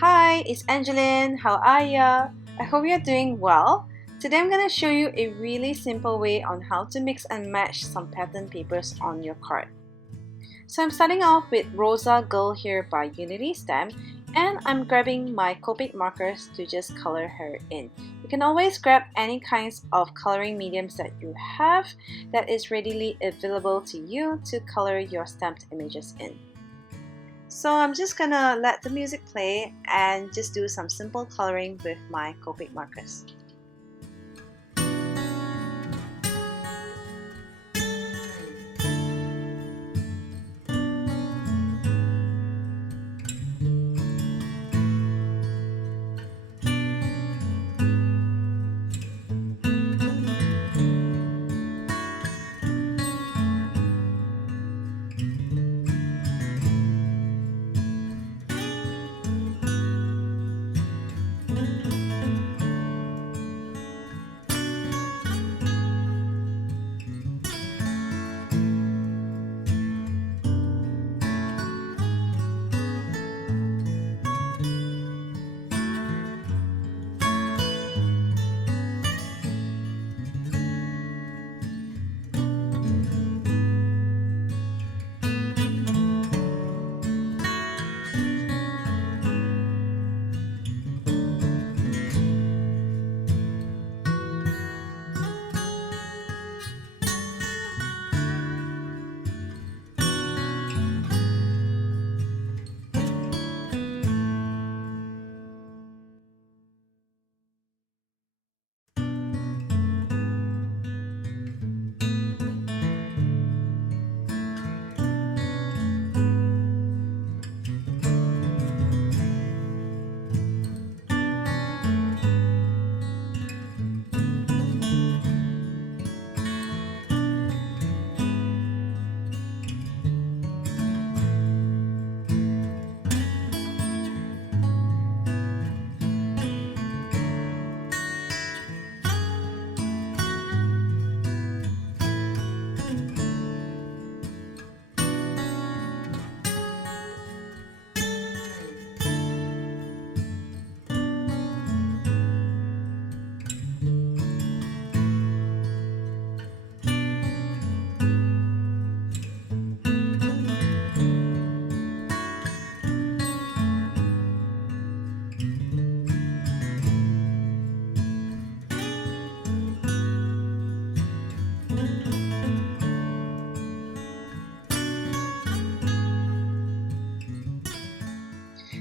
Hi, it's Angeline. How are ya? I hope you're doing well. Today I'm going to show you a really simple way on how to mix and match some pattern papers on your card. So I'm starting off with Rosa Girl here by Unity Stamp, and I'm grabbing my Copic markers to just color her in. You can always grab any kinds of coloring mediums that you have that is readily available to you to color your stamped images in. So I'm just gonna let the music play and just do some simple coloring with my Copic markers.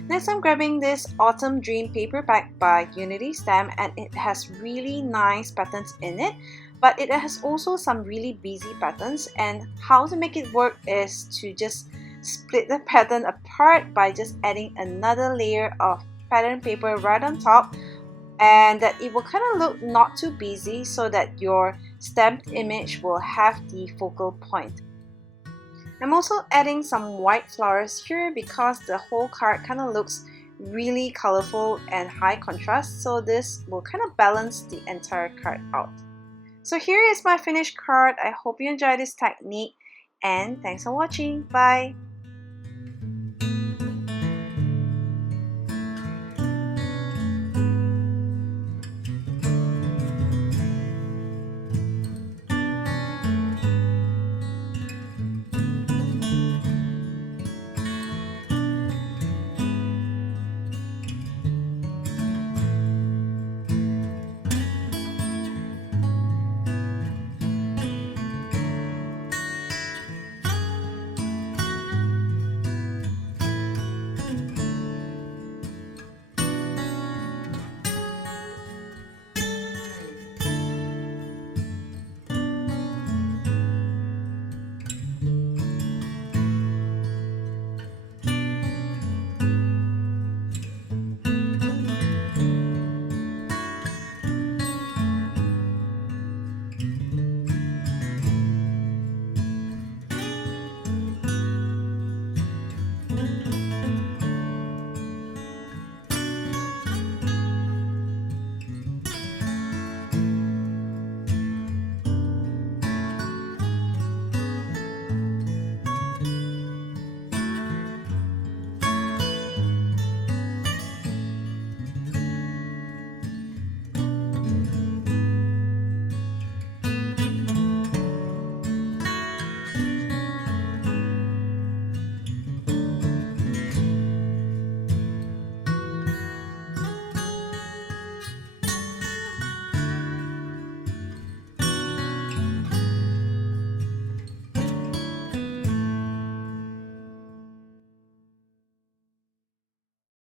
Next, I'm grabbing this Autumn Dream paperback by Unity Stamp, and it has really nice patterns in it, but it has also some really busy patterns, and how to make it work is to just split the pattern apart by just adding another layer of pattern paper right on top, and that it will kind of look not too busy so that your stamped image will have the focal point. I'm also adding some white flowers here because the whole card kind of looks really colorful and high contrast, so this will kind of balance the entire card out. So here is my finished card. I hope you enjoy this technique, and thanks for watching. Bye!